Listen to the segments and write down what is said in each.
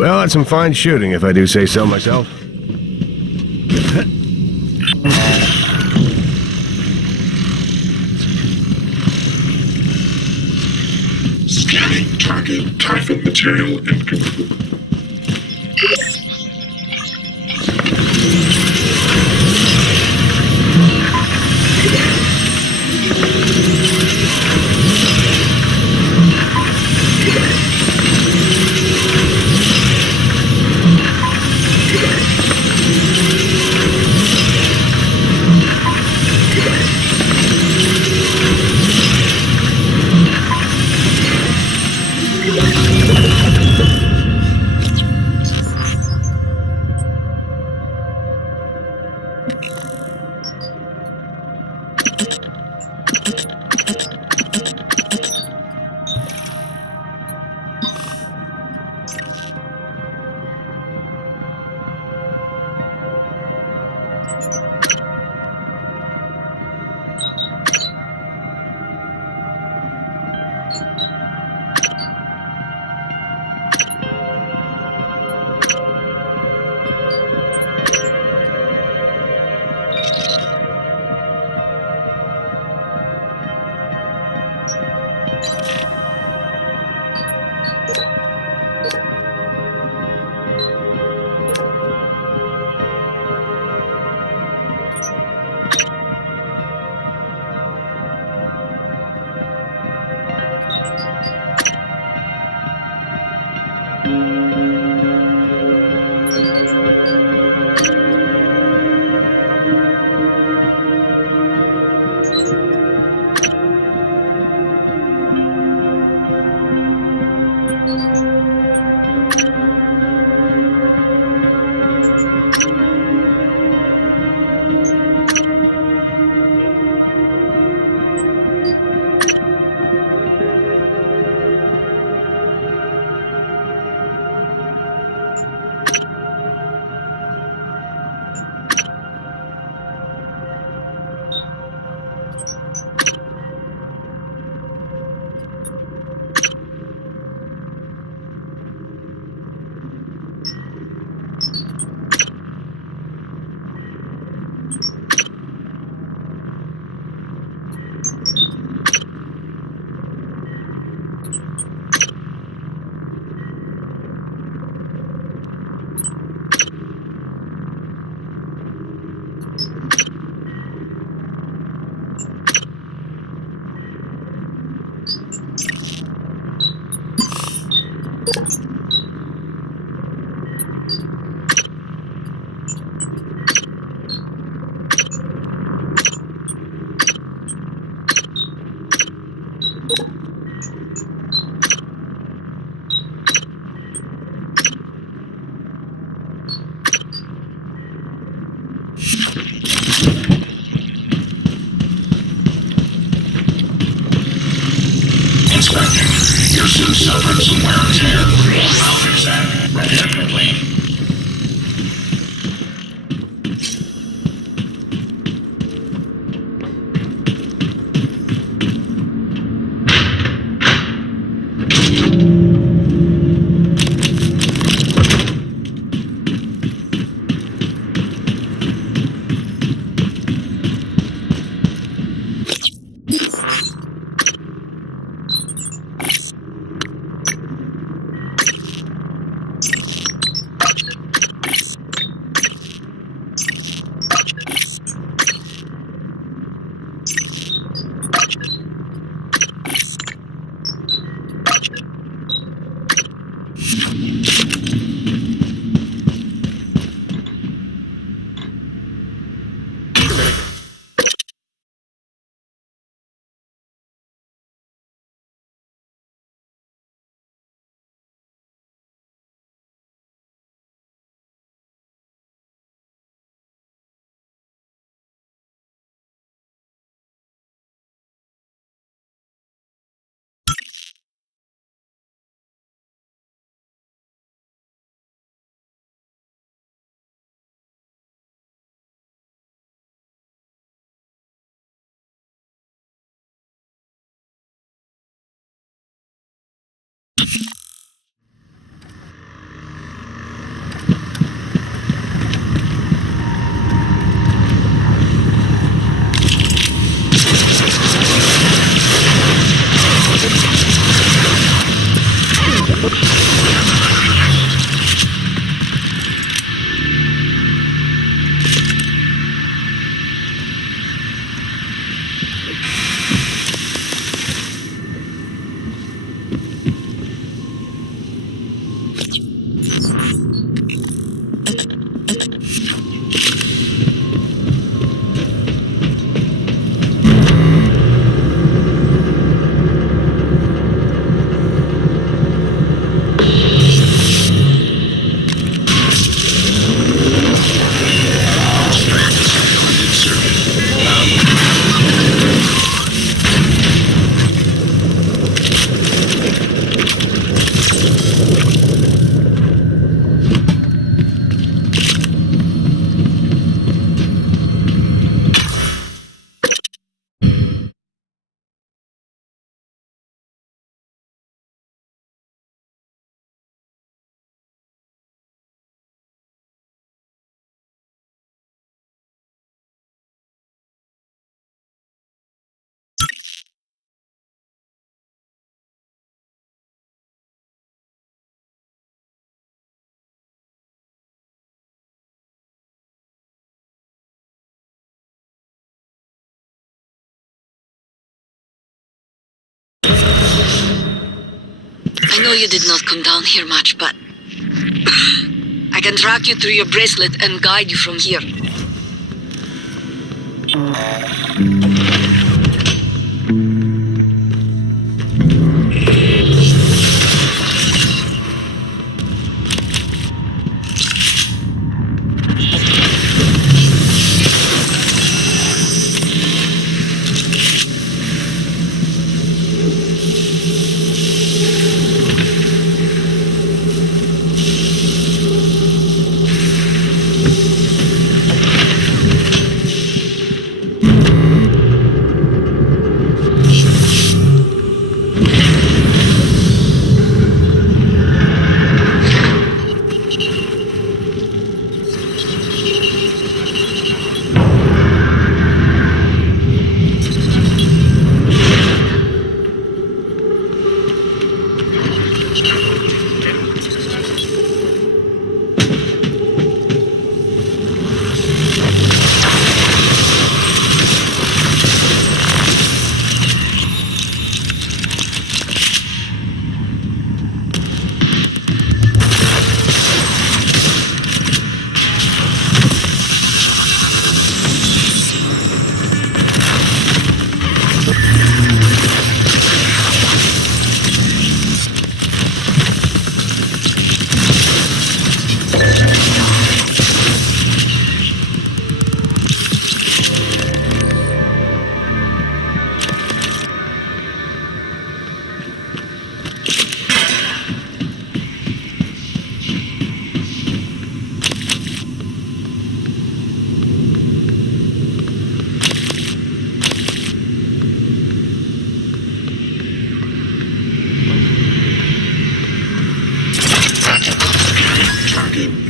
Well, that's some fine shooting, if I do say so myself. Scanning target Typhon material incomplete. Inspecting. Your suit suffered some wear and tear. I'll fix that. Definitely. I know you did not come down here much, but I can track you through your bracelet and guide you from here.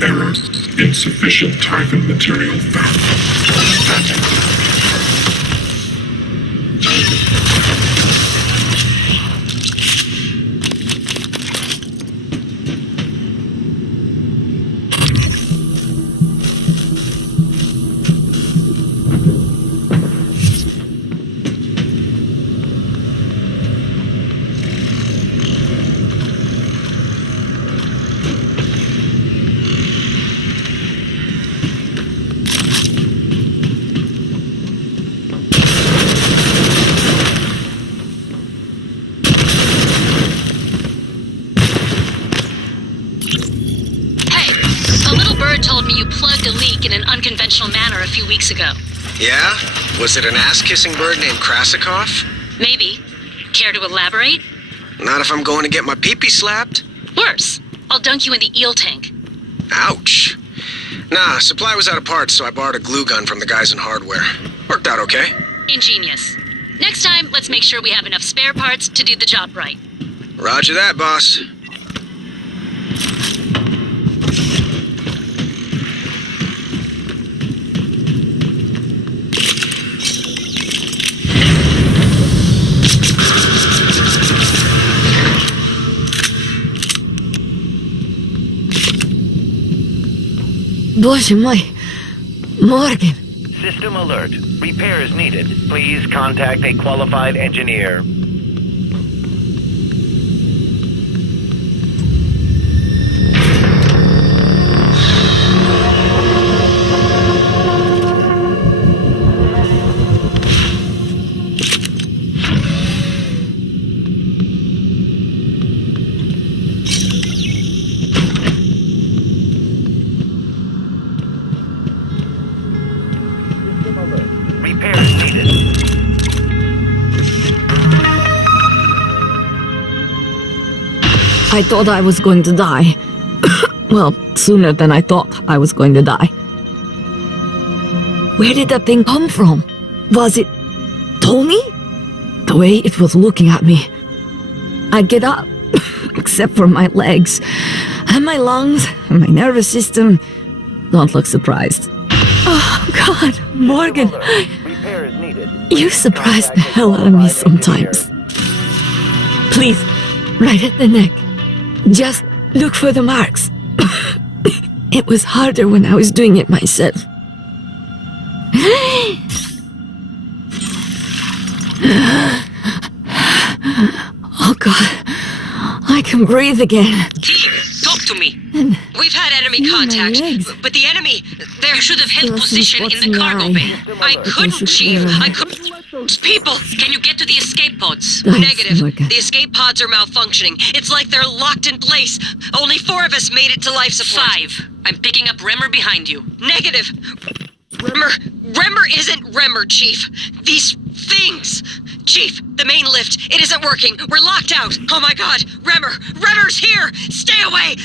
Error. Insufficient typhon material found. Told me you plugged a leak in an unconventional manner a few weeks ago. Yeah? Was it an ass-kissing bird named Krasikov? Maybe. Care to elaborate? Not if I'm going to get my pee-pee slapped. Worse. I'll dunk you in the eel tank. Ouch. Nah, supply was out of parts, so I borrowed a glue gun from the guys in hardware. Worked out okay. Ingenious. Next time, let's make sure we have enough spare parts to do the job right. Roger that, boss. Боже мой, Morgan. System alert. Repair is needed. Please contact a qualified engineer. Repair is needed. I thought I was going to die. Well, sooner than I thought I was going to die. Where did that thing come from? Was it Tony? The way it was looking at me. I get up, except for my legs, and my lungs, and my nervous system. Don't look surprised. Oh, God, Morgan. Repair is needed. You surprise the hell out of me sometimes. Please, right at the neck. Just look for the marks. It was harder when I was doing it myself. Oh God, I can breathe again. Team, talk to me. We've had enemy My contact, legs. but the enemy, there should have held Still some position in spots the in the cargo eye. bay. I couldn't, should Chief. clear I it. couldn't. People, can you get to the escape pods? Thanks, Negative. Morgan. The escape pods are malfunctioning. It's like they're locked in place. Only 4 of us made it to life support. 5. I'm picking up Remmer behind you. Negative. Remmer isn't Remmer, Chief. These things. Chief, the main lift. It isn't working. We're locked out. Oh my god. Remmer's here. Stay away.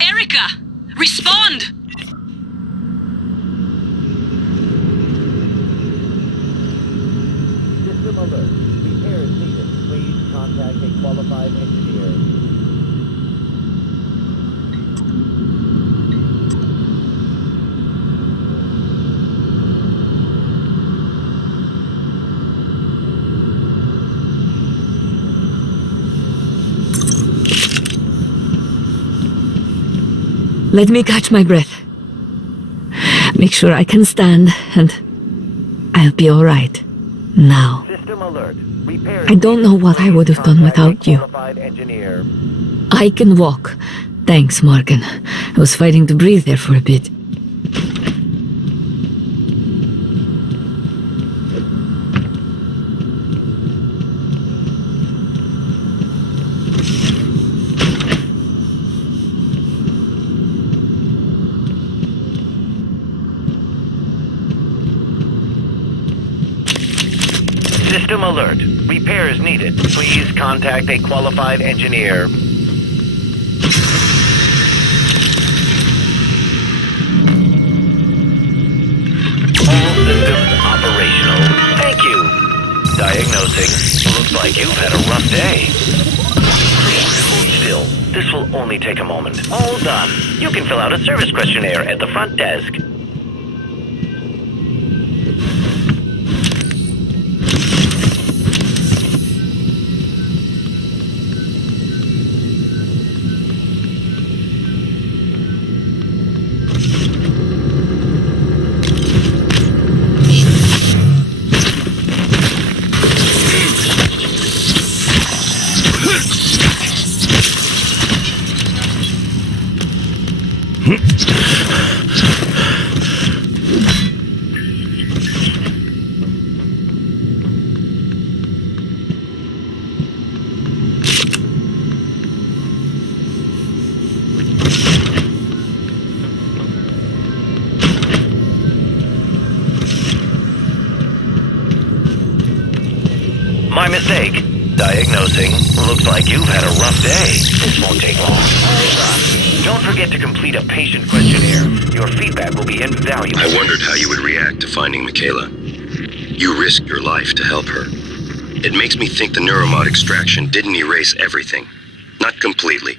Erica, respond. System alert. Repair is needed. Please contact a qualified engineer. Let me catch my breath. Make sure I can stand, and I'll be all right. Now. System alert. Repair is I don't know what I would have done without you. qualified engineer. I can walk. Thanks, Morgan. I was fighting to breathe there for a bit. System alert. Repair is needed. Please contact a qualified engineer. All systems operational. Thank you. Diagnosing. Looks like you've had a rough day. Hold still. This will only take a moment. All done. You can fill out a service questionnaire at the front desk. My mistake. Diagnosing. Looks like you've had a rough day. This won't take long. All done. Don't forget to complete a patient questionnaire. Your feedback will be invaluable. I wondered how you would react to finding Michaela. You risked your life to help her. It makes me think the neuromod extraction didn't erase everything. Not completely.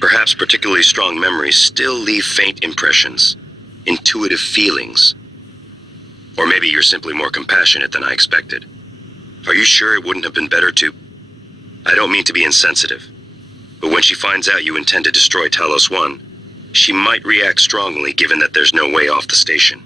Perhaps particularly strong memories still leave faint impressions. Intuitive feelings. Or maybe you're simply more compassionate than I expected. Are you sure it wouldn't have been better to... I don't mean to be insensitive, but when she finds out you intend to destroy Talos 1, she might react strongly given that there's no way off the station.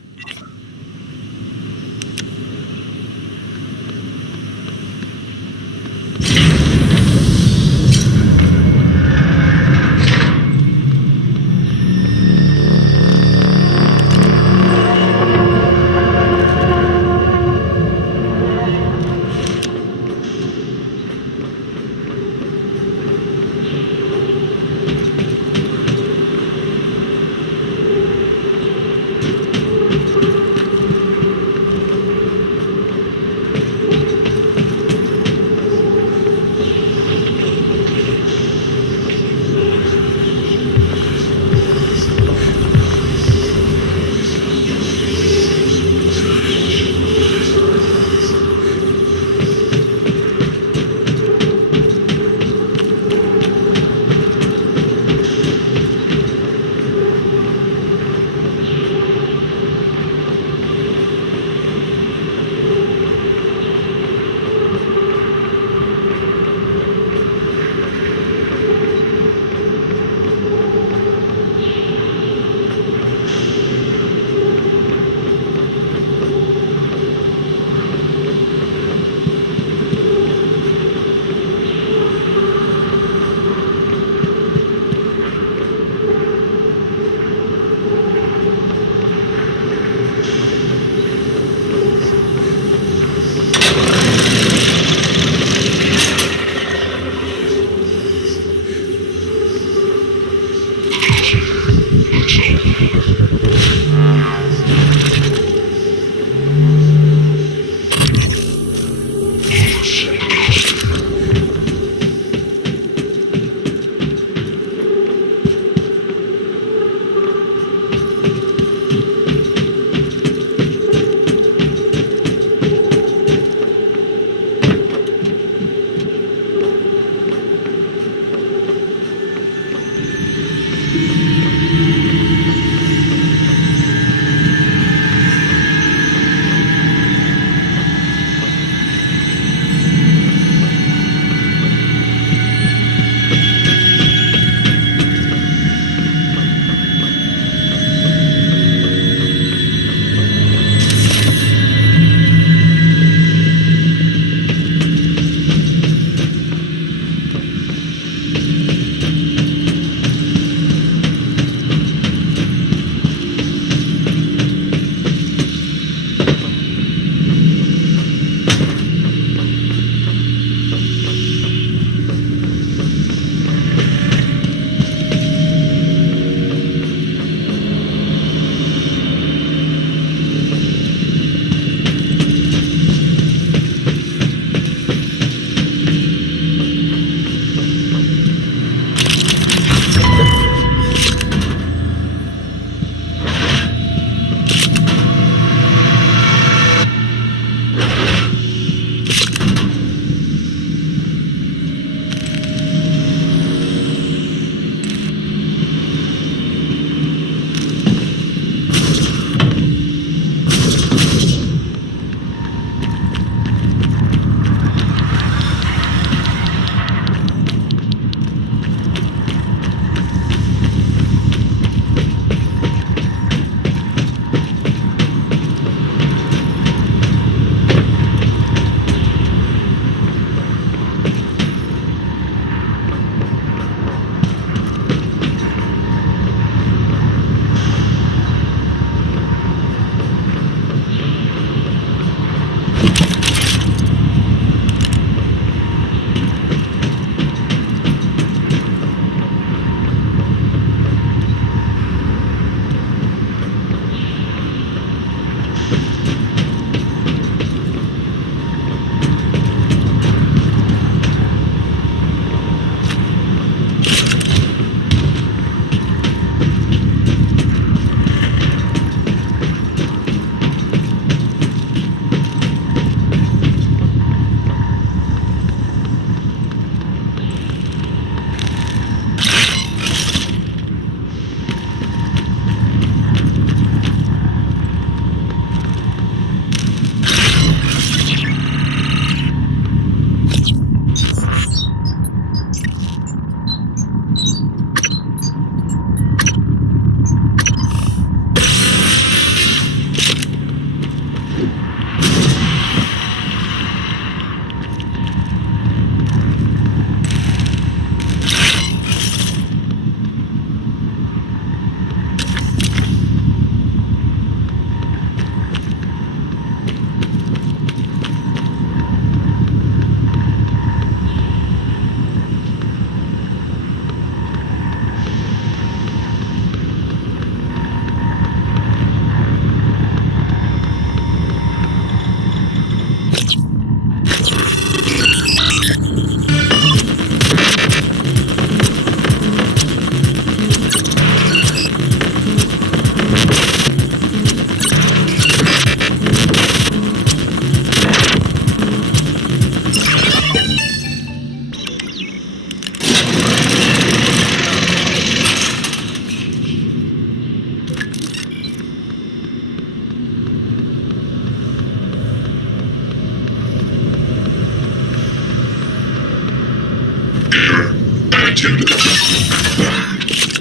Attitude adjustment.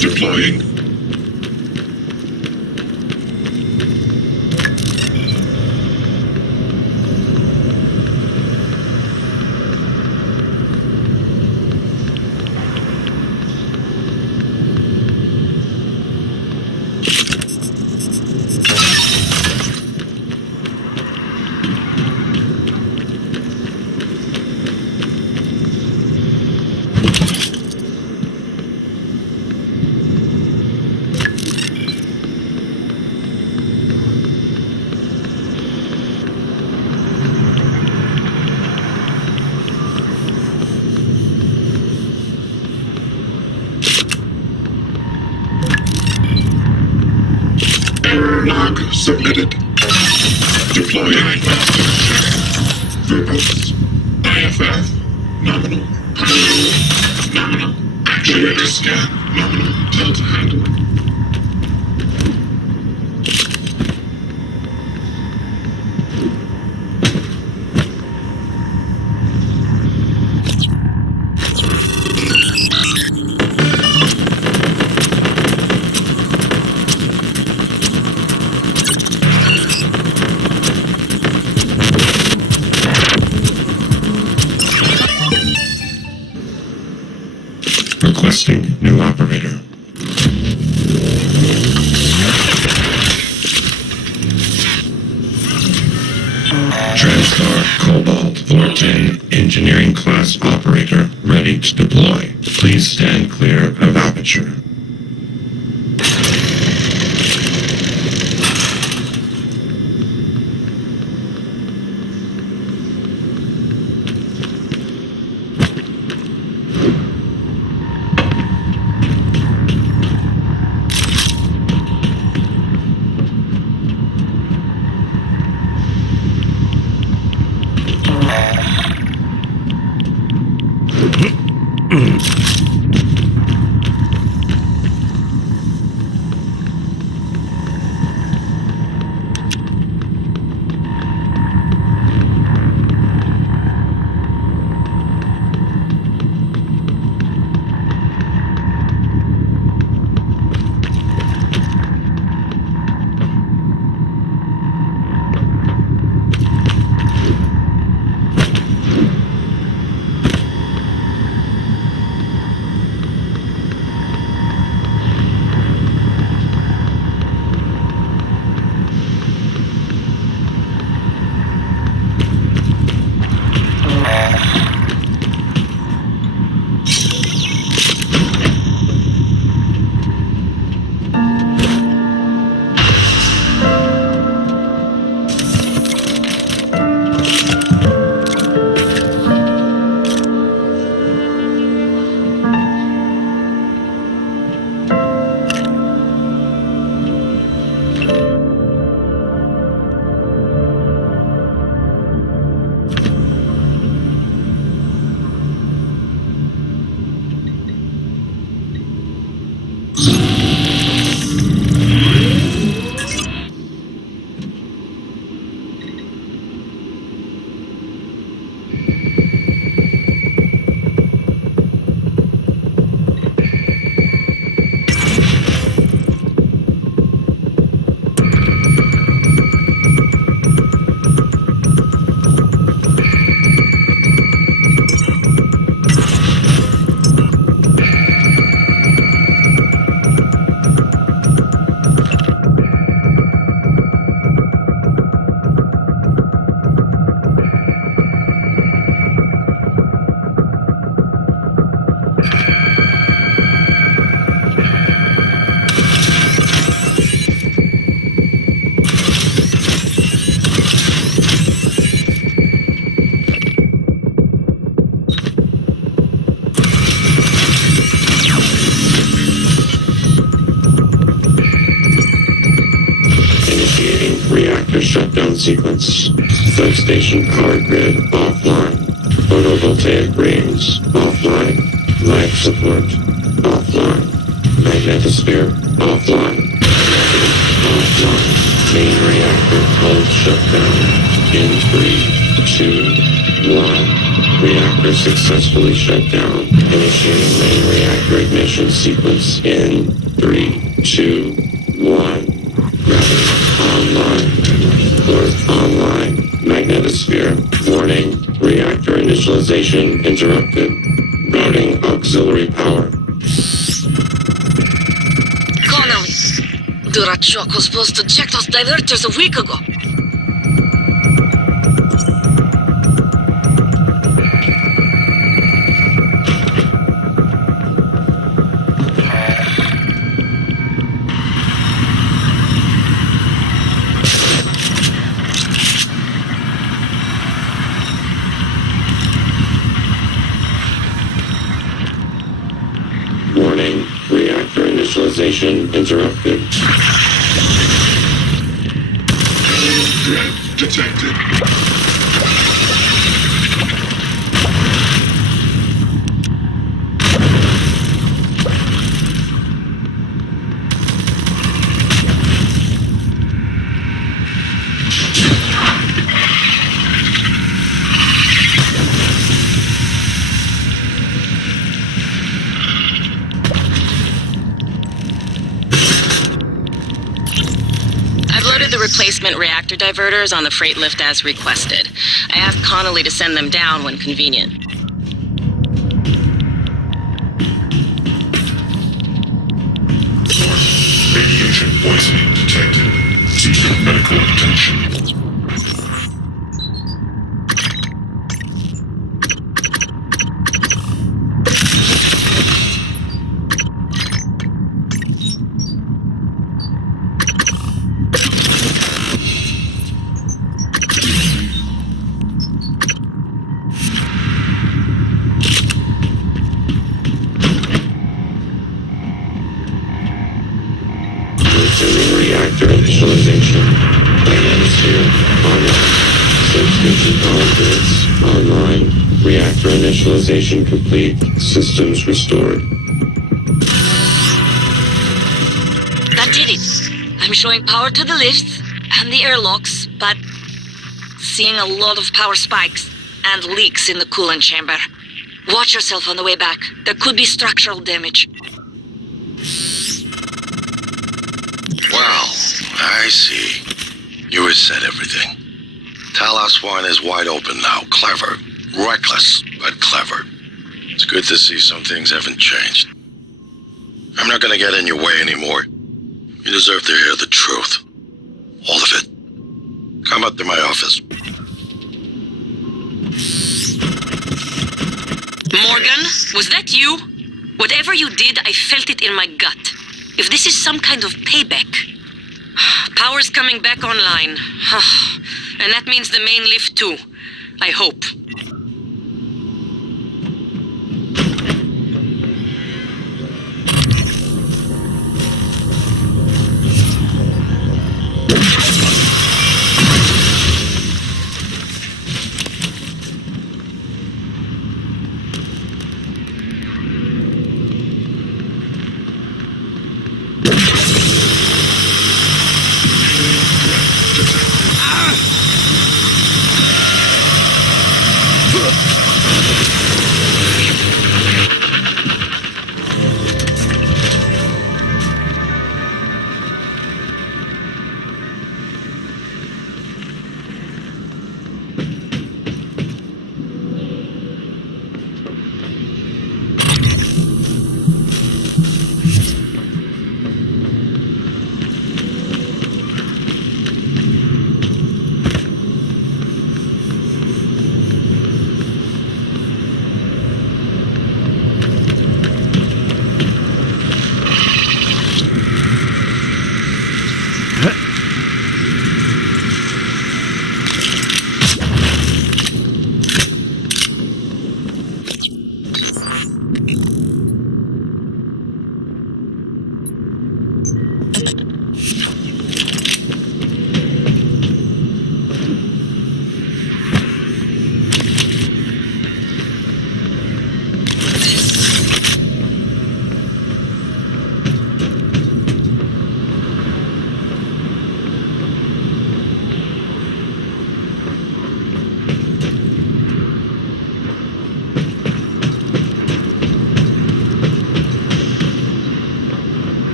Deploying. Error log submitted. Deploying. Verbose. IFF. Nominal. Nominal. Actuator scan. Nominal. Delta handling. Requesting new operator. Transtar Cobalt Floor 10 Engineering Class Operator ready to deploy. Please stand clear of aperture. Reactor shutdown sequence. Substation power grid offline. Photovoltaic rings offline. Life support. Offline. Magnetosphere. Offline. Offline. Main reactor hull shutdown. In 3, 2, 1. Reactor successfully shut down. Initiating main reactor ignition sequence in 3, 2, 1. Gravity online. Earth online. Magnetosphere. Warning. Reactor initialization interrupted. Routing auxiliary power. Connolly, Durachok was supposed to check those diverters a week ago. Warning. Reactor initialization interrupted. Threat detected. I've loaded the replacement reactor diverters on the freight lift as requested. I asked Connolly to send them down when convenient. Radiation poisoning detected. Seeking medical attention. Resuming reactor initialization. Magnetosphere online. Substation power grids online. Reactor initialization complete. Systems restored. That did it. I'm showing power to the lifts and the airlocks, but seeing a lot of power spikes and leaks in the coolant chamber. Watch yourself on the way back. There could be structural damage. Well, I see. You reset everything. Talos 1 is wide open now. Clever. Reckless, but clever. It's good to see some things haven't changed. I'm not gonna get in your way anymore. You deserve to hear the truth. All of it. Come up to my office. Morgan, was that you? Whatever you did, I felt it in my gut. If this is some kind of payback. Power's coming back online. And that means the main lift too. I hope.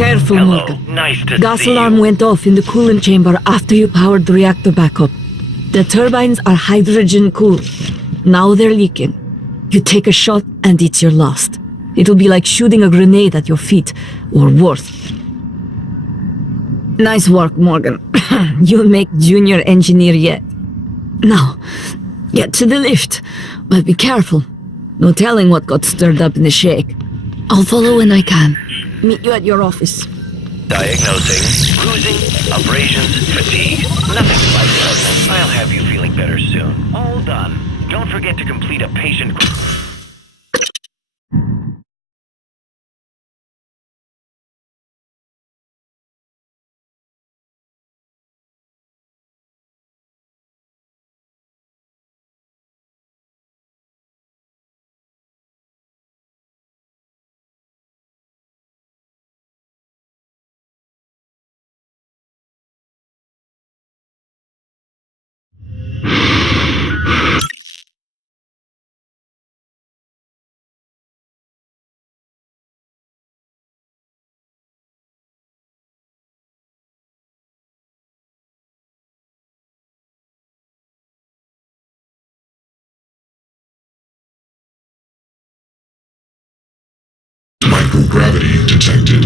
Careful, Hello, Morgan. nice to Gas see alarm you. went off in the coolant chamber after you powered the reactor back up. The turbines are hydrogen cooled. Now they're leaking. You take a shot and it's your last. It'll be like shooting a grenade at your feet, or worse. Nice work, Morgan. You'll make junior engineer yet. Now, get to the lift, but be careful. No telling what got stirred up in the shake. I'll follow when I can. Meet you at your office. Diagnosing, bruising, abrasions, fatigue. Nothing like I'll have you feeling better soon. All done. Don't forget to complete a patient... Microgravity detected.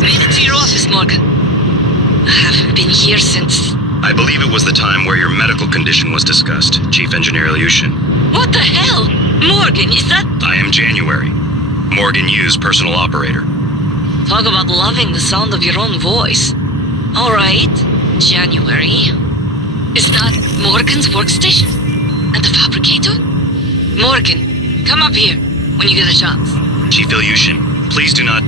Made it to your office, Morgan. I haven't been here since... I believe it was the time where your medical condition was discussed, Chief Engineer Ilyushin. What the hell? Morgan, is that... I am January. Morgan Hughes, personal operator. Talk about loving the sound of your own voice. All right, January. Is that Morgan's workstation? And the fabricator? Morgan, come up here when you get a chance. Chief Ilyushin, please do not...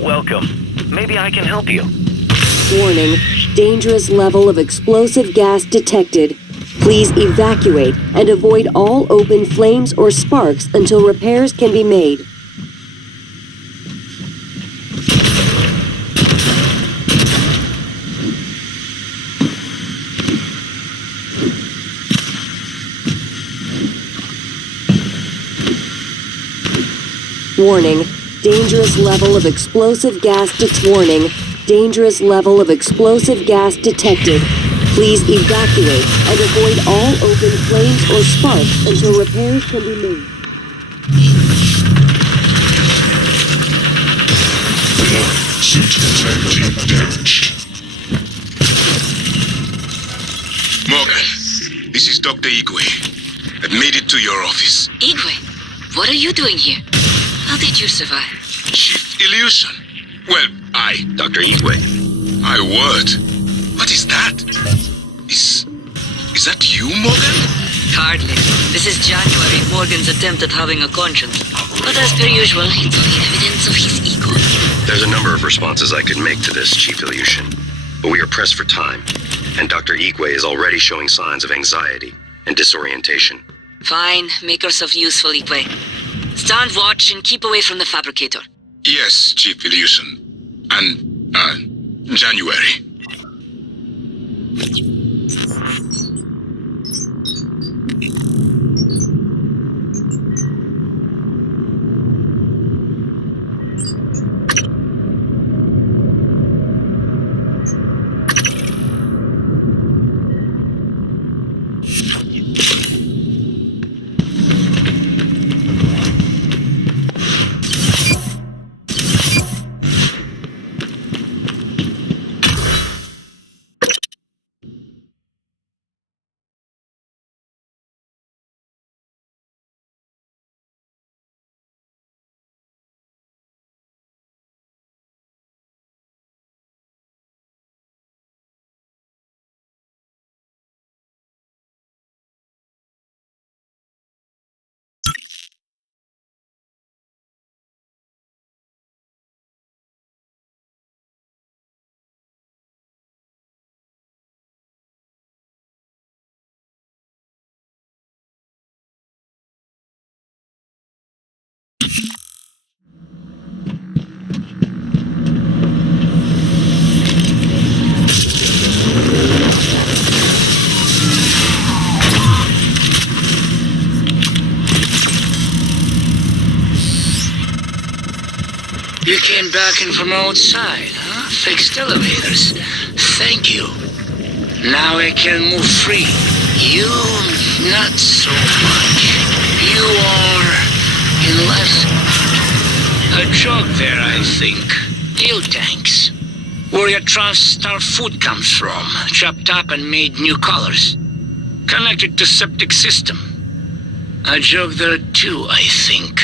Welcome. Maybe I can help you. Warning. Dangerous level of explosive gas detected. Please evacuate and avoid all open flames or sparks until repairs can be made. Warning. Dangerous level of explosive gas warning. Dangerous level of explosive gas detected. Please evacuate and avoid all open flames or sparks until repairs can be made. Suit detecting damaged. Morgan, this is Dr. Igwe. I've made it to your office. Igwe, what are you doing here? How did you survive? Chief Illusion. Well, Dr. Igwe. I what? What is that? Is that you, Morgan? Hardly. This is January, Morgan's attempt at having a conscience. But as per usual, it's only evidence of his ego. There's a number of responses I could make to this, Chief Illusion. But we are pressed for time, and Dr. Igwe is already showing signs of anxiety and disorientation. Fine, make yourself useful, Igwe. Stand watch and keep away from the fabricator. Yes, Chief Illusion. And, January. You came back in from outside, huh? Fixed elevators. Thank you. Now I can move free. You, not so much. You are in less. A joke there, I think. Fuel tanks. Where your trust-star food comes from. Chopped up and made new colors. Connected to septic system. A joke there too, I think.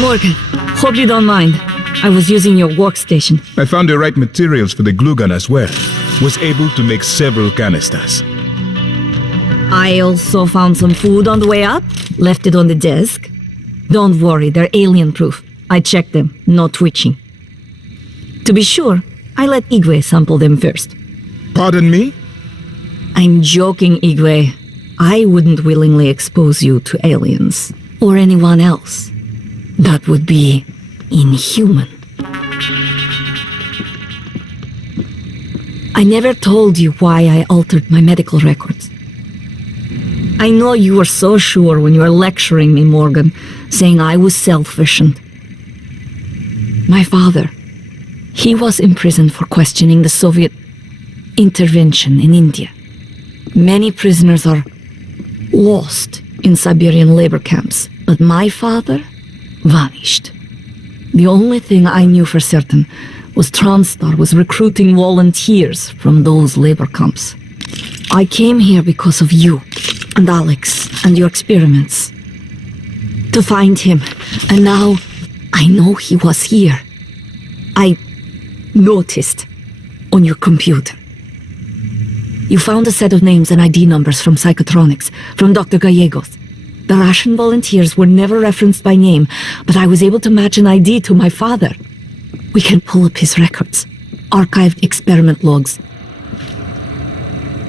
Morgan, hope you don't mind. I was using your workstation. I found the right materials for the glue gun as well. Was able to make several canisters. I also found some food on the way up. Left it on the desk. Don't worry, they're alien-proof. I checked them, no twitching. To be sure, I let Igwe sample them first. Pardon me? I'm joking, Igwe. I wouldn't willingly expose you to aliens. Or anyone else. That would be inhuman. I never told you why I altered my medical records. I know you were so sure when you were lecturing me, Morgan, saying I was selfish and... My father, he was imprisoned for questioning the Soviet intervention in India. Many prisoners are lost in Siberian labor camps, but my father vanished. The only thing I knew for certain was TranStar was recruiting volunteers from those labor camps. I came here because of you and Alex and your experiments. To find him, and now I know he was here. I noticed on your computer. You found a set of names and ID numbers from Psychotronics, from Dr. Gallegos. The Russian volunteers were never referenced by name, but I was able to match an ID to my father. We can pull up his records, archived experiment logs.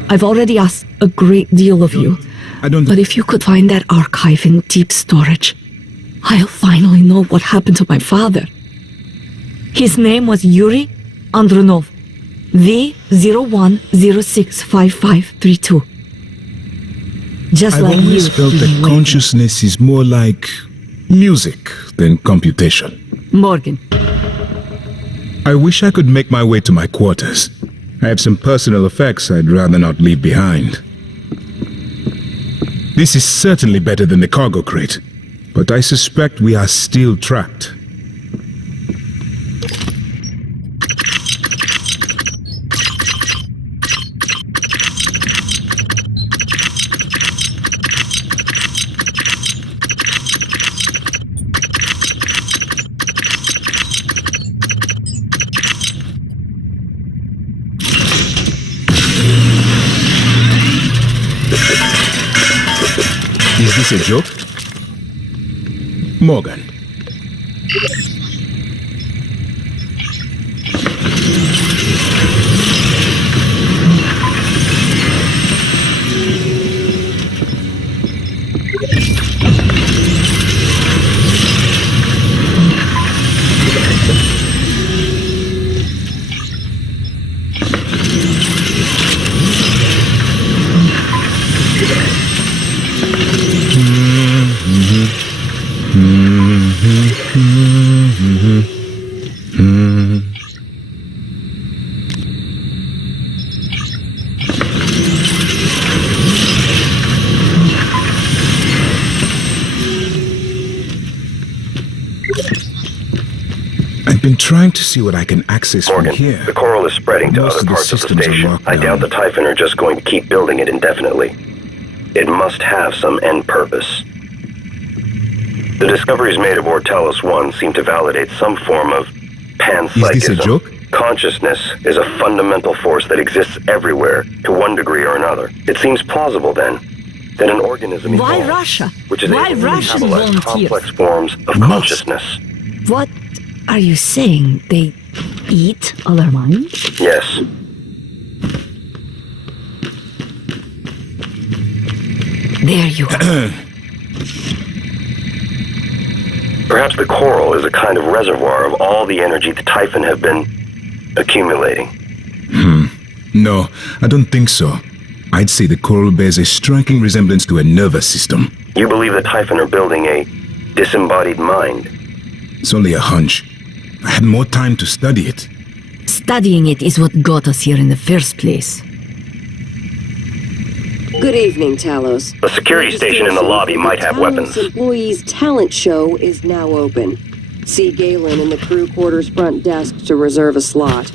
I've already asked a great deal of you, but if you could find that archive in deep storage, I'll finally know what happened to my father. His name was Yuri Andronov, V01065532. Just I've like you. always felt that consciousness is more like music than computation. Morgan. I wish I could make my way to my quarters. I have some personal effects I'd rather not leave behind. This is certainly better than the cargo crate, but I suspect we are still trapped. Is this a joke? Morgan. I've been trying to see what I can access Morgan, from here. the coral is spreading to Most other of the parts of the systems are station. locked I doubt down. the Typhon are just going to keep building it indefinitely. It must have some end purpose. The discoveries made aboard Talos 1 seem to validate some form of panpsychism. Is this a joke? Consciousness is a fundamental force that exists everywhere, to one degree or another. It seems plausible, then, that an organism Why evolves, Russia? which is Why able to Russian metabolize volunteers? complex forms of Must. consciousness. What are you saying? They eat other minds? Yes. There you are. Perhaps the coral is a kind of reservoir of all the energy the Typhon have been accumulating. No, I don't think so. I'd say the coral bears a striking resemblance to a nervous system. You believe the Typhon are building a disembodied mind? It's only a hunch. I had more time to study it. Studying it is what got us here in the first place. Good evening, Talos. The security station in the lobby might have weapons. The employees' talent show is now open. See Galen in the crew quarters front desk to reserve a slot.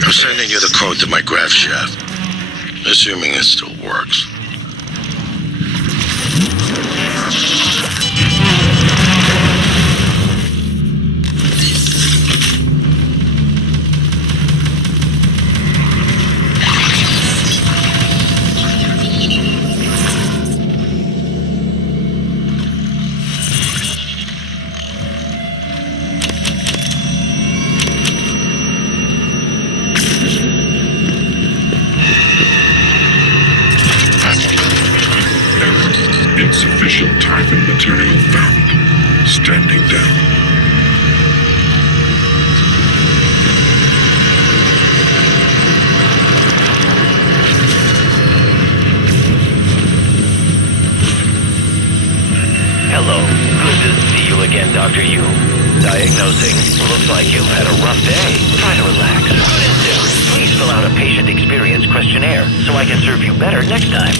I'm sending you the code to my graph shaft, assuming it still works. Insufficient time and material found. Standing down. Hello. Good to see you again, Dr. Yu. Diagnosing. Looks like you've had a rough day. Try to relax. Good as new. Please fill out a patient experience questionnaire so I can serve you better next time.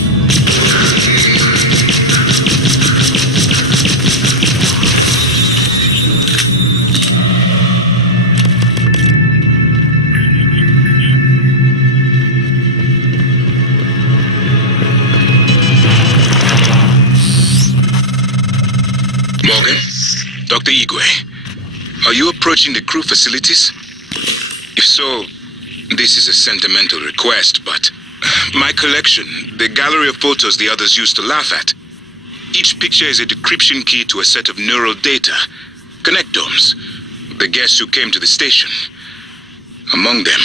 Morgan, Dr. Igwe, are you approaching the crew facilities? If so, this is a sentimental request, but my collection, the gallery of photos the others used to laugh at. Each picture is a decryption key to a set of neural data, connectomes, the guests who came to the station. Among them,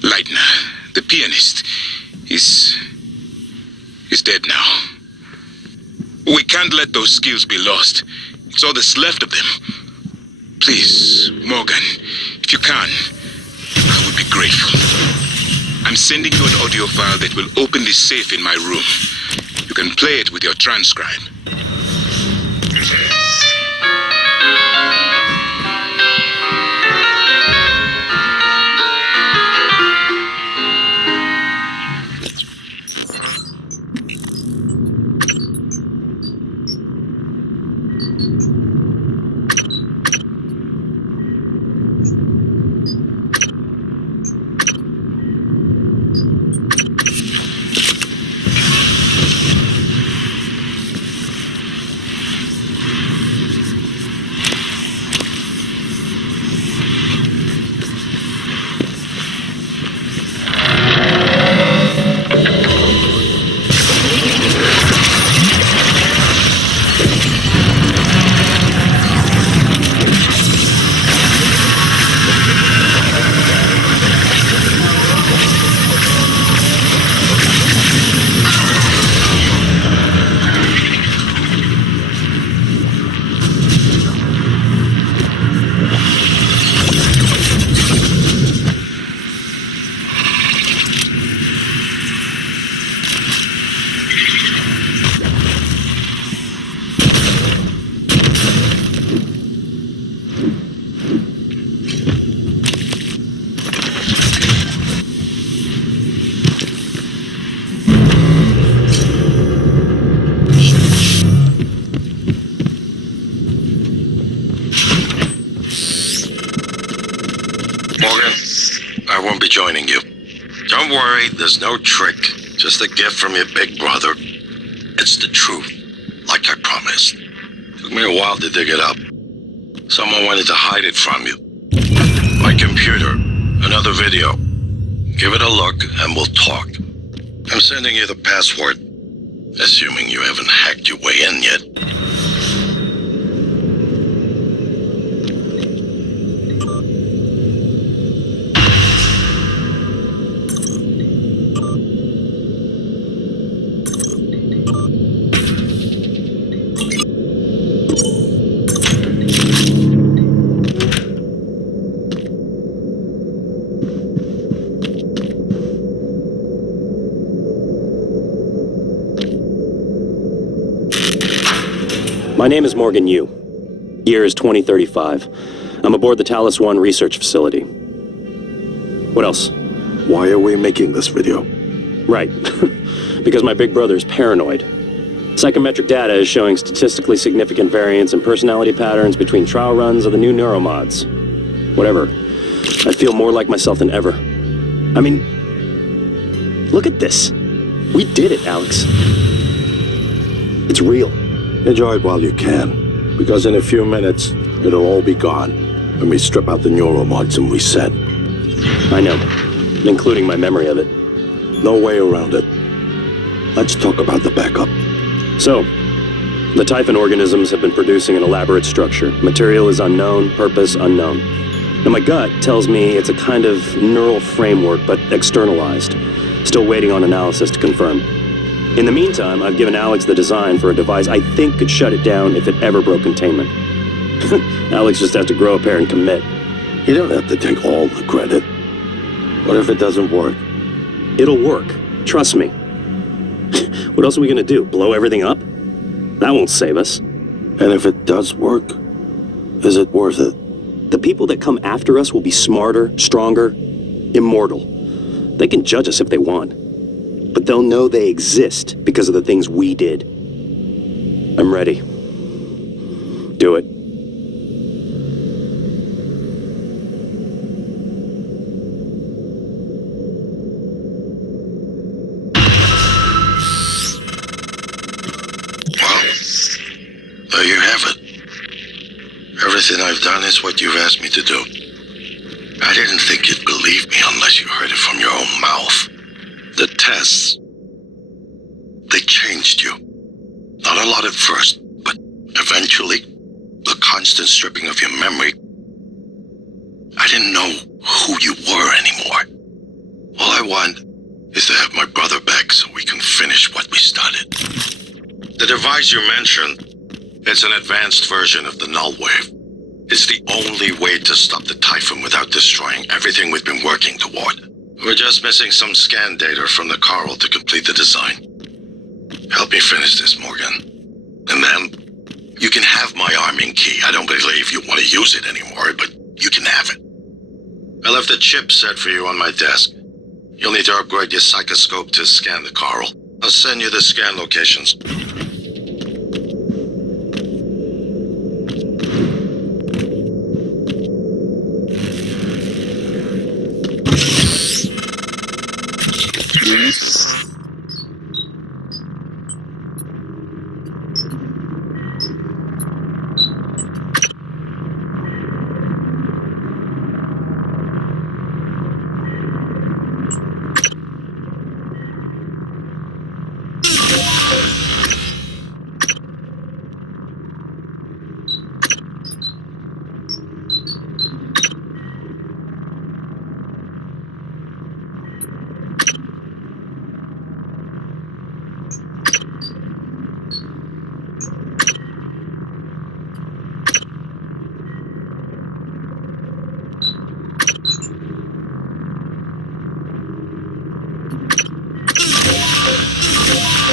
Leitner, the pianist, is dead now. We can't let those skills be lost. It's all that's left of them. Please, Morgan, if you can, I would be grateful. I'm sending you an audio file that will open this safe in my room. You can play it with your transcribe. I won't be joining you. Don't worry, there's no trick. Just a gift from your big brother. It's the truth, like I promised. Took me a while to dig it up. Someone wanted to hide it from you. My computer, another video. Give it a look and we'll talk. I'm sending you the password, assuming you haven't hacked your way in yet. My name is Morgan Yu. Year is 2035. I'm aboard the Talos 1 research facility. What else? Why are we making this video? Right. Because my big brother's paranoid. Psychometric data is showing statistically significant variance in personality patterns between trial runs of the new neuromods. Whatever. I feel more like myself than ever. I mean, look at this. We did it, Alex. It's real. Enjoy it while you can, because in a few minutes, it'll all be gone when we strip out the neuromods and reset. I know, including my memory of it. No way around it. Let's talk about the backup. So, the Typhon organisms have been producing an elaborate structure. Material is unknown, purpose unknown. And my gut tells me it's a kind of neural framework, but externalized. Still waiting on analysis to confirm. In the meantime, I've given Alex the design for a device I think could shut it down if it ever broke containment. Alex just has to grow a pair and commit. You don't have to take all the credit. What if it doesn't work? It'll work. Trust me. What else are we gonna do? Blow everything up? That won't save us. And if it does work, is it worth it? The people that come after us will be smarter, stronger, immortal. They can judge us if they want. But they'll know they exist because of the things we did. I'm ready. Do it. There you have it. Everything I've done is what you've asked me to do. I didn't think you'd believe me unless you heard it from your own mouth. The tests, they changed you. Not a lot at first, but eventually, the constant stripping of your memory, I didn't know who you were anymore. All I want is to have my brother back so we can finish what we started. The device you mentioned, it's an advanced version of the null wave. It's the only way to stop the Typhon without destroying everything we've been working toward. We're just missing some scan data from the coral to complete the design. Help me finish this, Morgan. And then, you can have my arming key. I don't believe you want to use it anymore, but you can have it. I left the chip set for you on my desk. You'll need to upgrade your psychoscope to scan the coral. I'll send you the scan locations.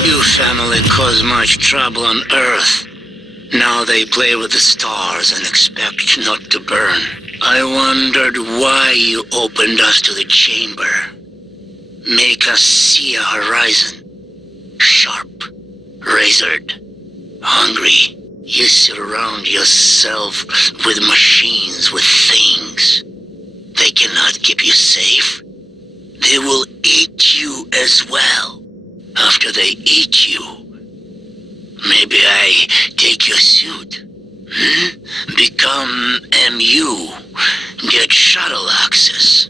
You family caused much trouble on Earth. Now they play with the stars and expect not to burn. I wondered why you opened us to the chamber. Make us see a horizon. Sharp, razored, hungry. You surround yourself with machines, with things. They cannot keep you safe. They will eat you as well. After they eat you, maybe I take your suit. Become MU. Get shuttle access.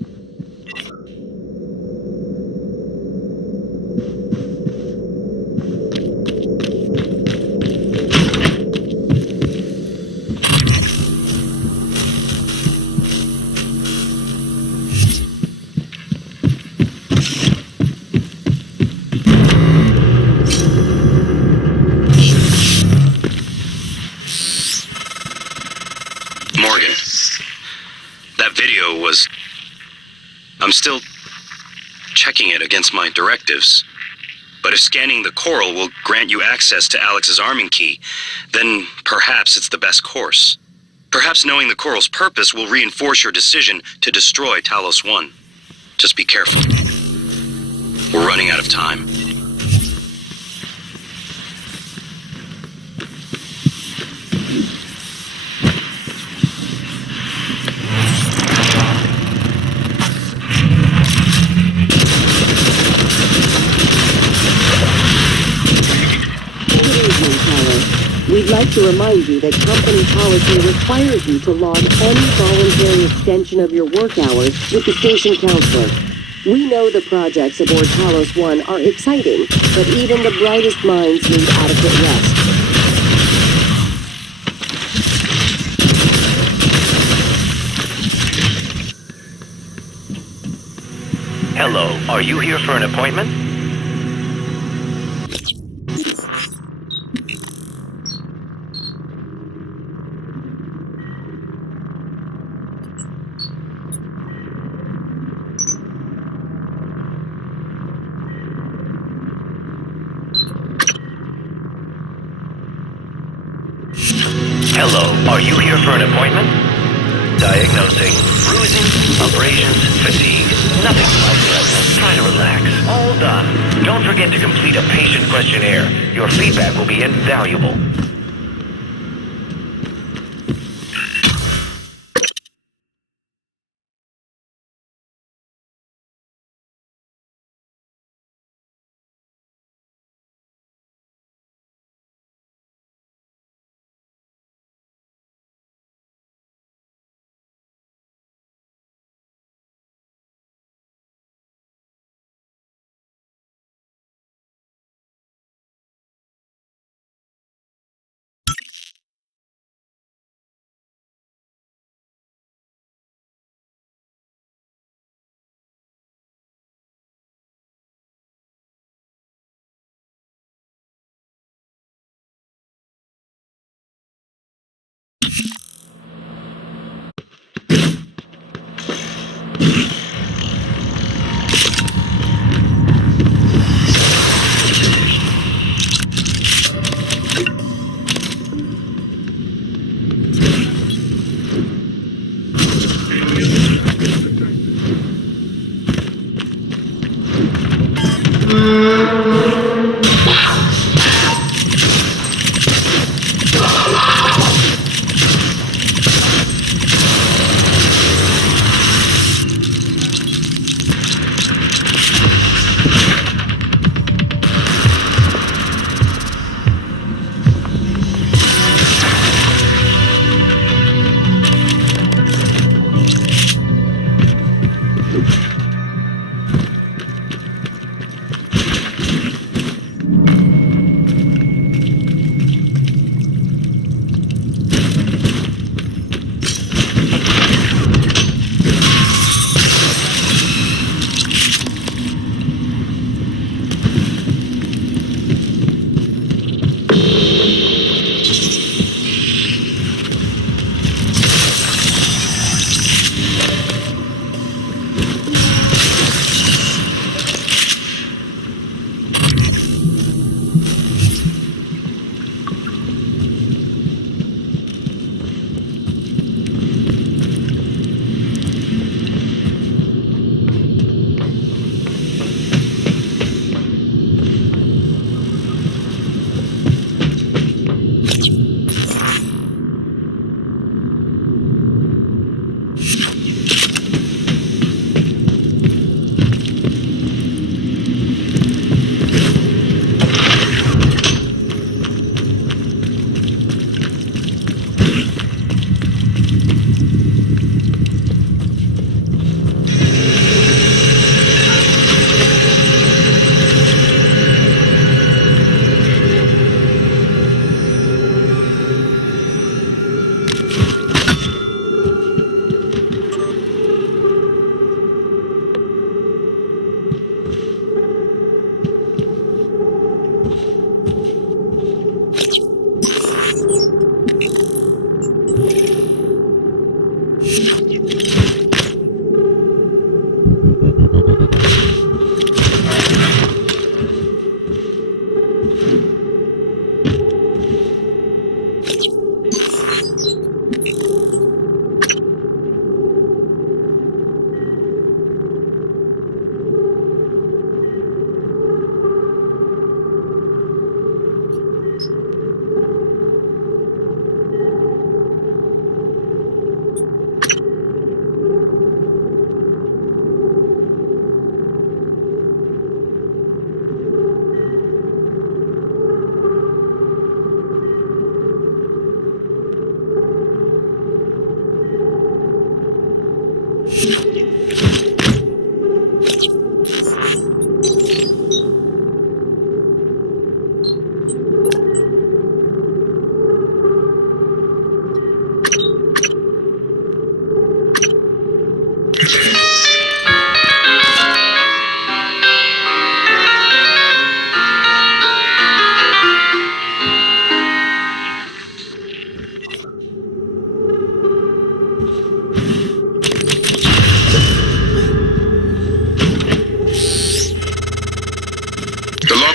Morgan, that video was... I'm still checking it against my directives. But if scanning the coral will grant you access to Alex's arming key, then perhaps it's the best course. Perhaps knowing the coral's purpose will reinforce your decision to destroy Talos 1. Just be careful. We're running out of time. We'd like to remind you that company policy requires you to log any voluntary extension of your work hours with the station counselor. We know the projects aboard Talos 1 are exciting, but even the brightest minds need adequate rest. Hello, are you here for an appointment? Hello, are you here for an appointment? Diagnosing, bruising, abrasions, fatigue. Nothing like that. Try to relax. All done. Don't forget to complete a patient questionnaire. Your feedback will be invaluable.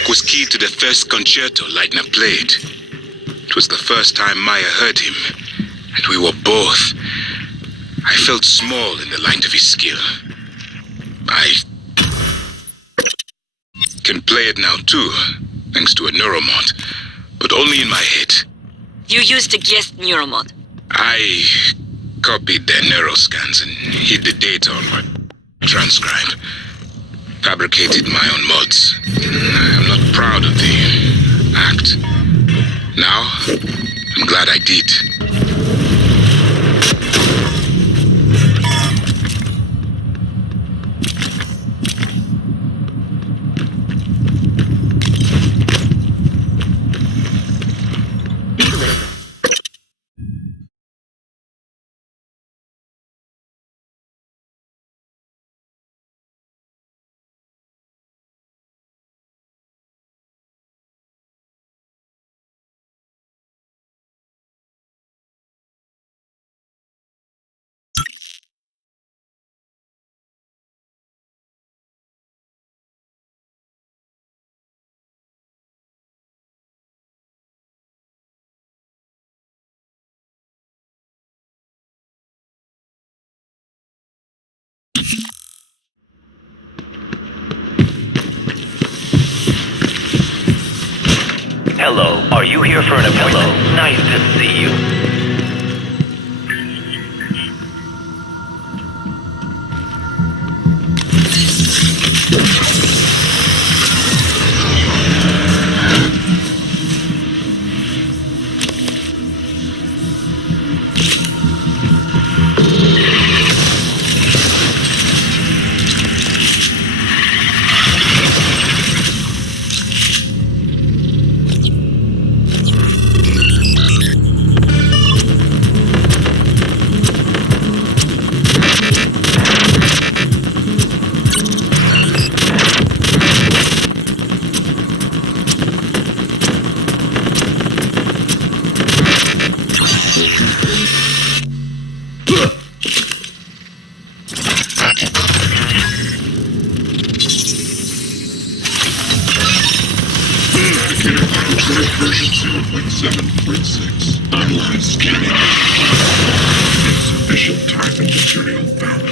work was key to the first concerto Leitner played. It was the first time Maya heard him, and we were both. I felt small in the light of his skill. I can play it now too, thanks to a neuromod, but only in my head. You used a guest neuromod. I copied their neuroscans and hid the data on my transcribe. Fabricated my own mods. I'm not proud of the act. Now, I'm glad I did. Hello, are you here for an appointment? Hello, nice to see you. Version 0.7.6. Online scanning. Insufficient type and material found.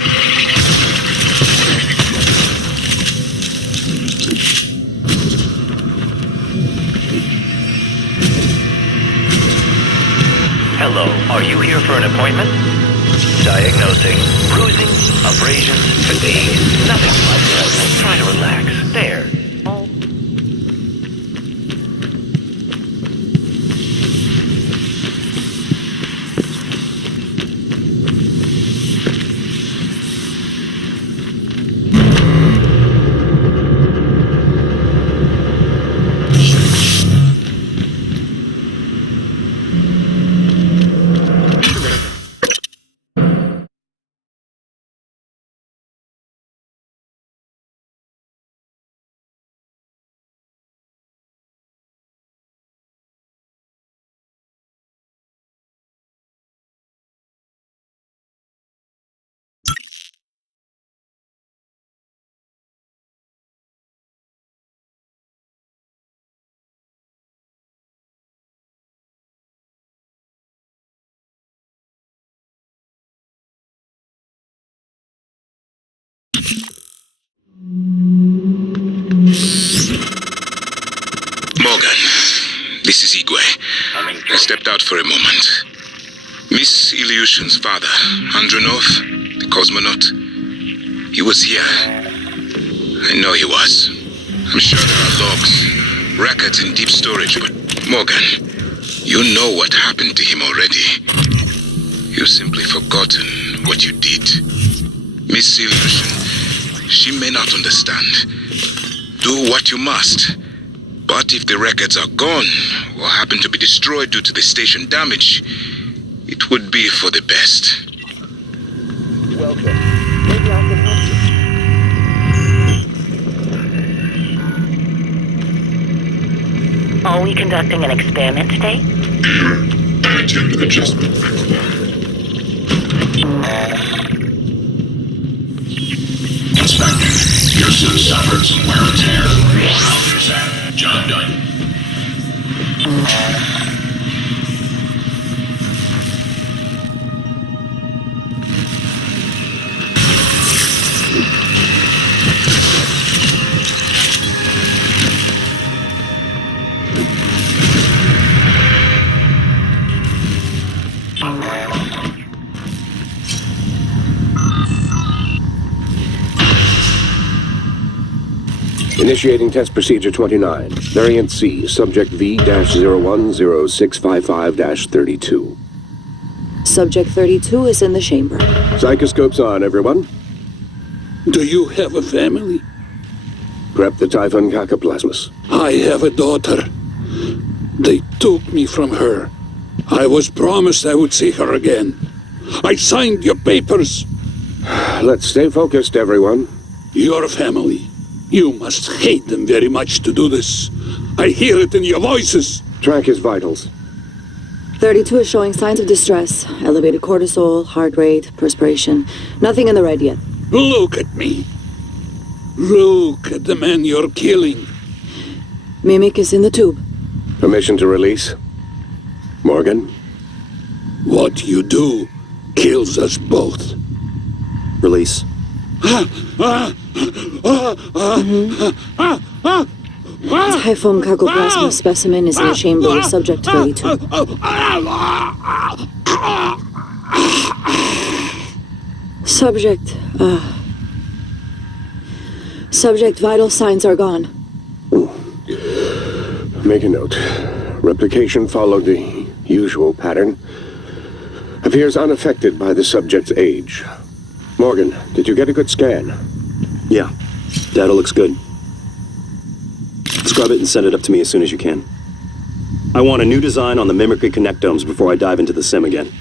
Hello, are you here for an appointment? Diagnosing bruising, abrasions, fatigue. Nothing much. Try to relax. There. Morgan, this is Igwe. I stepped out for a moment. Miss Ilyushin's father, Andronov, the cosmonaut, he was here. I know he was. I'm sure there are logs, records in deep storage, but Morgan, you know what happened to him already. You've simply forgotten what you did. Miss Ilyushin, she may not understand. Do what you must. But if the records are gone, or happen to be destroyed due to the station damage, it would be for the best. Welcome. Maybe I can help you. Are we conducting an experiment today? Attempted adjustment required. Inspecting. Your suit suffered some wear and tear. How is that? Job done. Initiating test procedure 29. Variant C, subject V-010655-32. Subject 32 is in the chamber. Psychoscopes on, everyone. Do you have a family? Prep the Typhon Cacoplasmus. I have a daughter. They took me from her. I was promised I would see her again. I signed your papers. Let's stay focused, everyone. Your family. You must hate them very much to do this. I hear it in your voices. Track his vitals. 32 is showing signs of distress. Elevated cortisol, heart rate, perspiration. Nothing in the red yet. Look at me. Look at the man you're killing. Mimic is in the tube. Permission to release. Morgan? What you do kills us both. Release. Typhon Cacoplasma specimen is in the chamber with subject 32. Subject vital signs are gone. Make a note. Replication followed the usual pattern. Appears unaffected by the subject's age. Morgan, did you get a good scan? Yeah, data looks good. Scrub it and send it up to me as soon as you can. I want a new design on the mimicry connectomes before I dive into the sim again.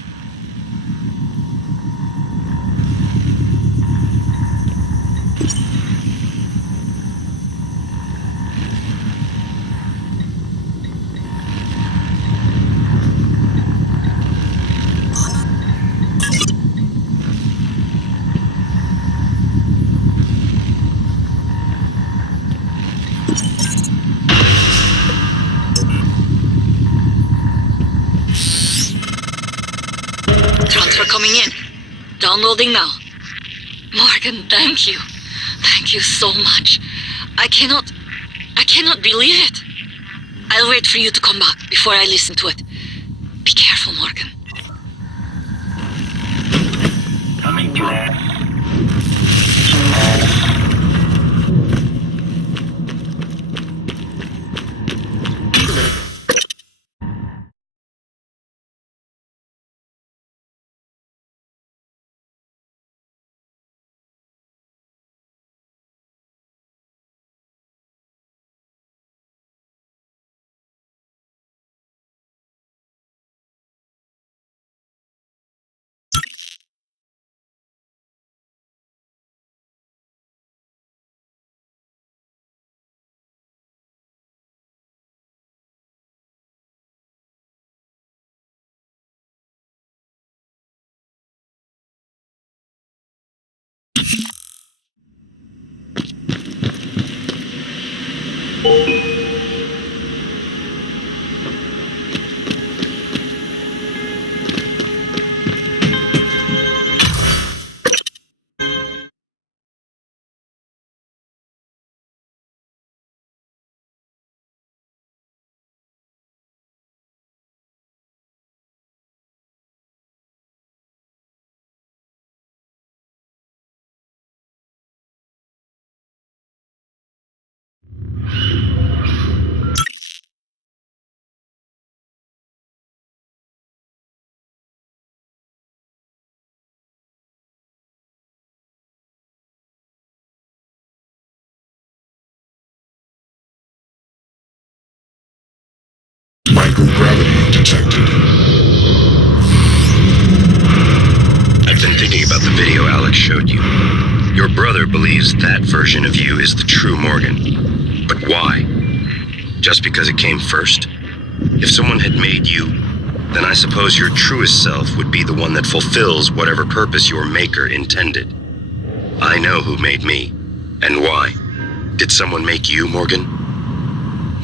Transfer coming in. Downloading now. Morgan, thank you. Thank you so much. I cannot believe it. I'll wait for you to come back before I listen to it. Be careful, Morgan. Coming through. Microgravity detected. I've been thinking about the video Alex showed you. Your brother believes that version of you is the true Morgan. But why? Just because it came first? If someone had made you, then I suppose your truest self would be the one that fulfills whatever purpose your maker intended. I know who made me, and why. Did someone make you, Morgan?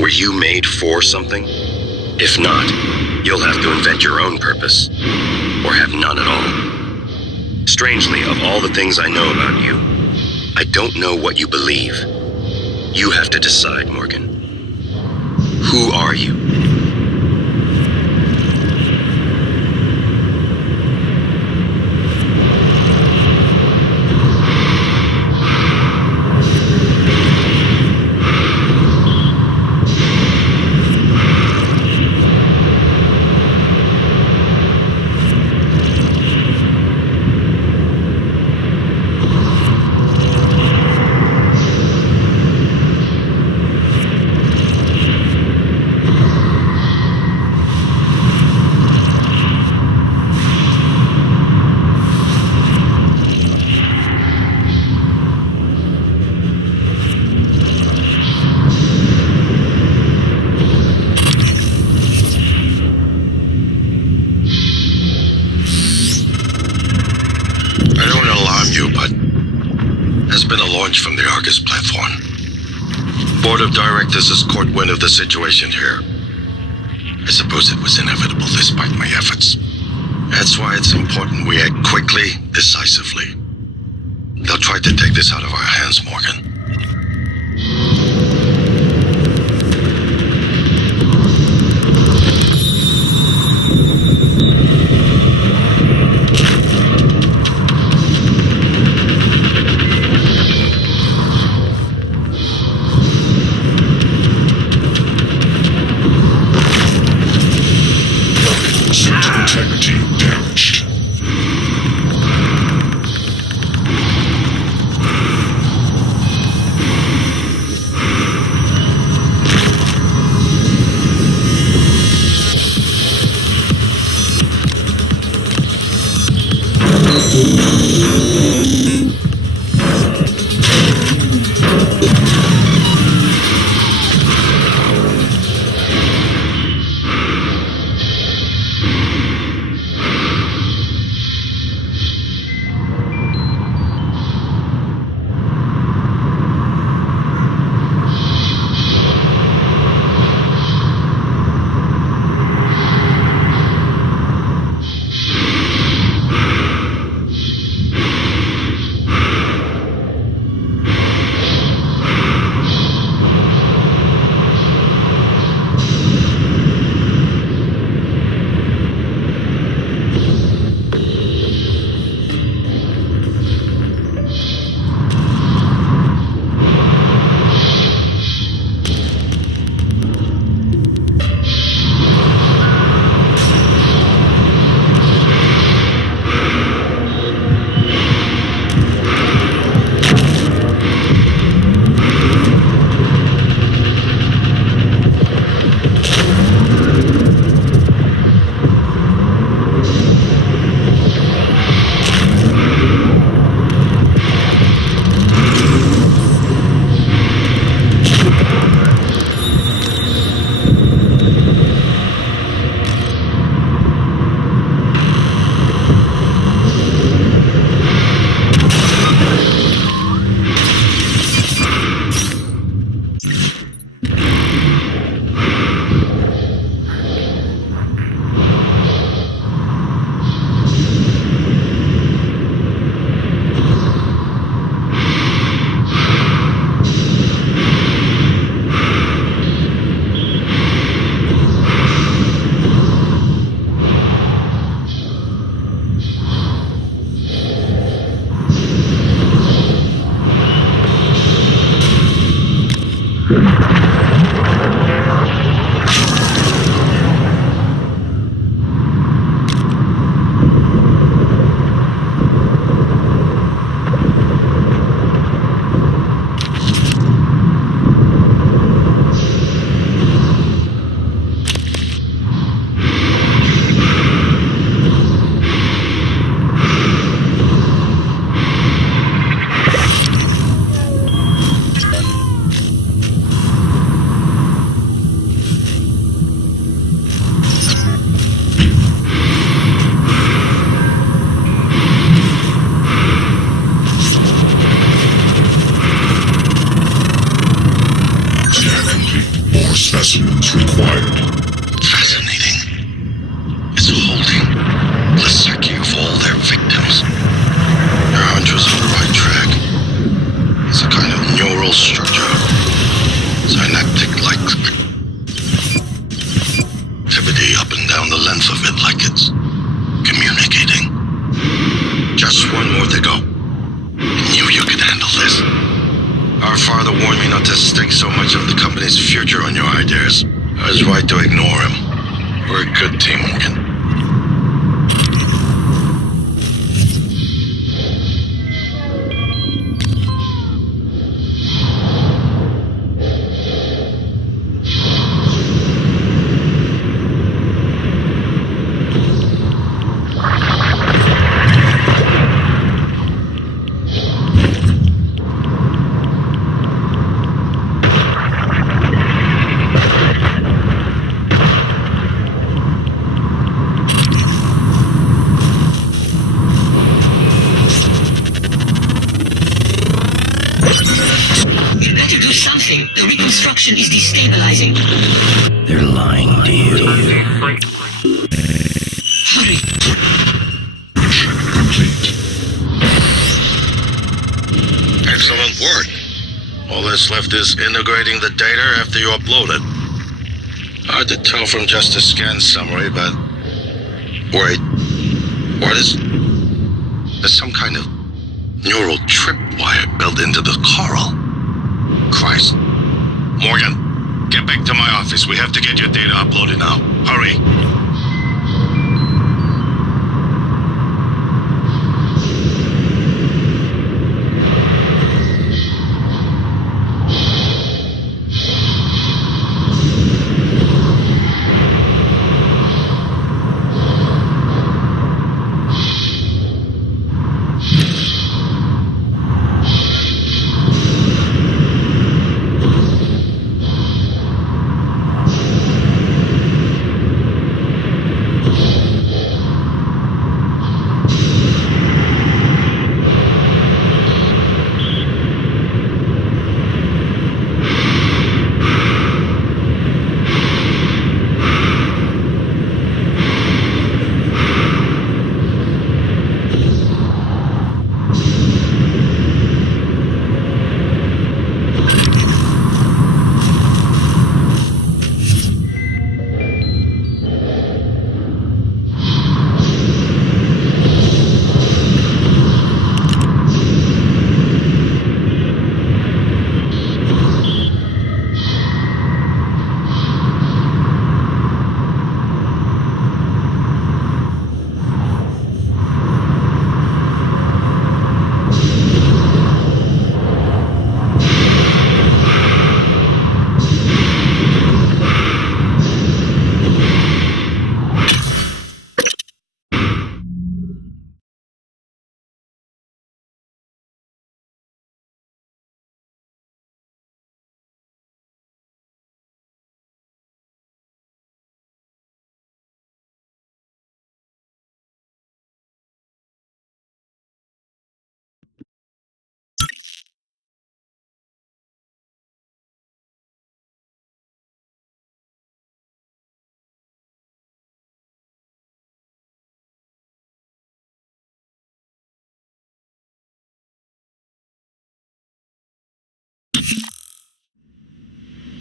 Were you made for something? If not, you'll have to invent your own purpose. Or have none at all. Strangely, of all the things I know about you, I don't know what you believe. You have to decide, Morgan. Who are you? From the Argus platform. Board of Directors has caught wind of the situation here. I suppose it was inevitable despite my efforts. That's why it's important we act quickly, decisively. They'll try to take this out of our hands, Morgan. Integrity damaged. specimens required. Fascinating. It's holding the psyche of all their victims. Your hunch was on the right track. It's a kind of neural structure. Synaptic-like activity up and down the length of it, like it's communicating. Just one more to go. I knew you could handle this. Our father warned me not to stake so much of the company's future on your ideas. I was right to ignore him. We're a good team, Morgan. The reconstruction is destabilizing. They're lying to you. Hurry. Complete. Excellent work. All that's left is integrating the data after you upload it. Hard to tell from just a scan summary, but... Wait. What is... There's some kind of neural tripwire built into the coral. Christ. Morgan, get back to my office. We have to get your data uploaded now. Hurry.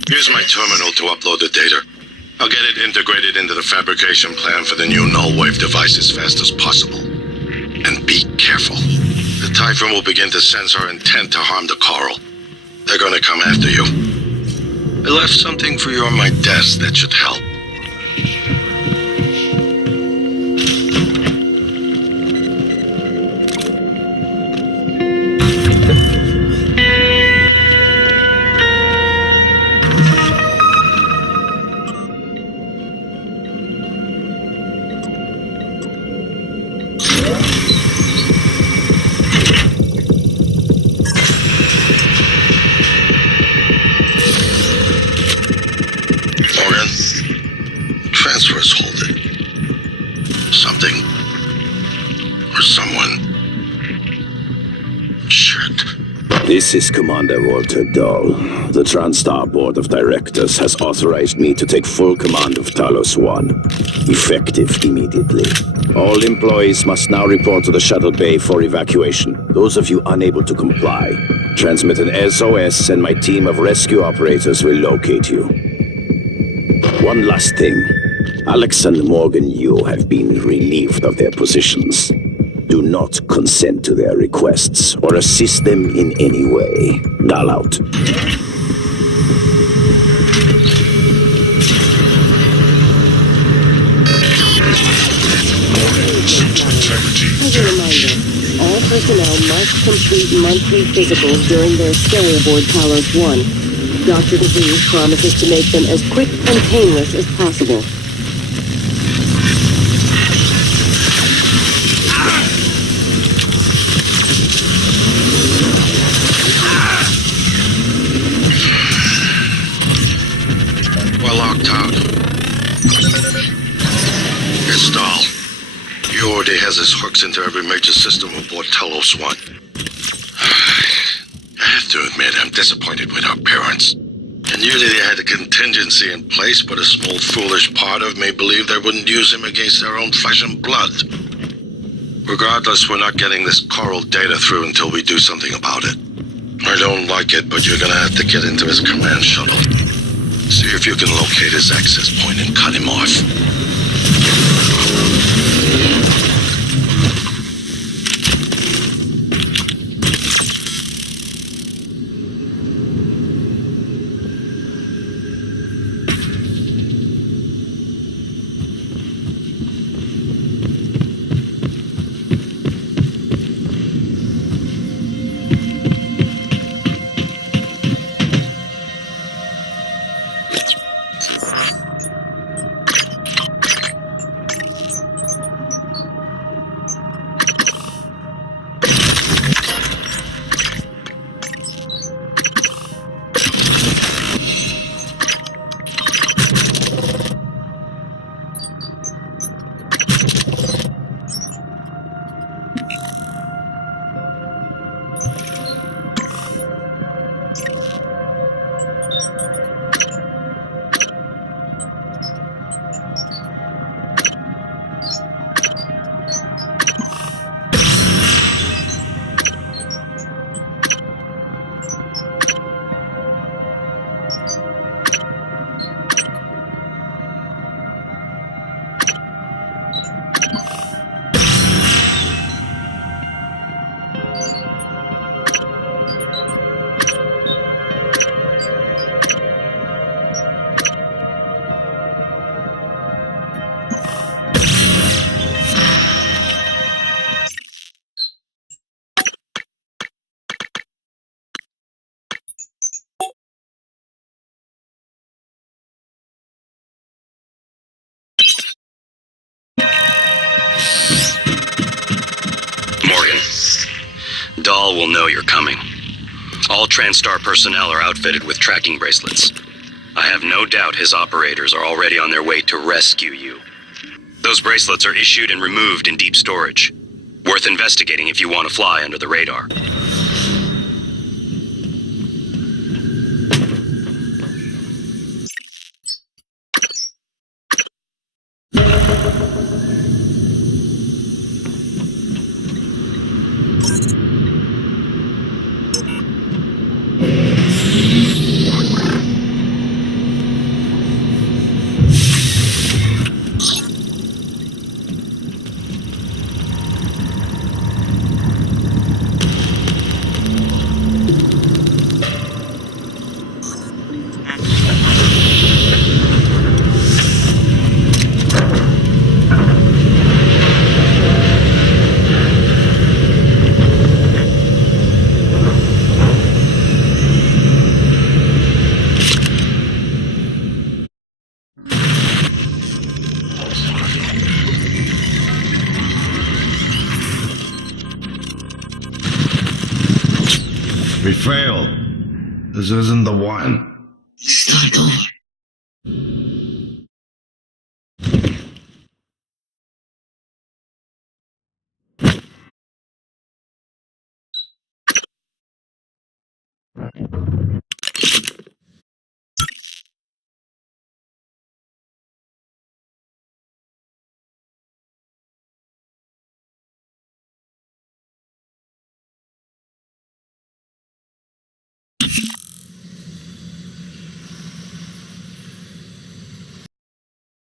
Here's my terminal to upload the data. I'll get it integrated into the fabrication plan for the new null wave device as fast as possible. And be careful. The Typhon will begin to sense our intent to harm the coral. They're gonna come after you. I left something for you on my desk that should help. Morgan, This is Commander Walter Dahl. The TranStar Board of Directors has authorized me to take full command of Talos 1, effective immediately. All employees must now report to the shuttle bay for evacuation. Those of you unable to comply, transmit an SOS and my team of rescue operators will locate you. One last thing. Alex and Morgan Yu have been relieved of their positions. Do not consent to their requests or assist them in any way. Dahl out. As a reminder, all personnel must complete monthly physicals during their stay aboard Talos 1. Dr. DeVries promises to make them as quick and painless as possible. We're locked out. It's Dahl. He already has his hooks into every major system aboard Talos 1. I have to admit, I'm disappointed with our parents. I knew that they had a contingency in place, but a small foolish part of me believed they wouldn't use him against their own flesh and blood. Regardless, we're not getting this coral data through until we do something about it. I don't like it, but you're gonna have to get into his command shuttle. See if you can locate his access point and cut him off. Dahl will know you're coming. All TranStar personnel are outfitted with tracking bracelets. I have no doubt his operators are already on their way to rescue you. Those bracelets are issued and removed in deep storage. Worth investigating if you want to fly under the radar. We failed. This isn't the one. Start over.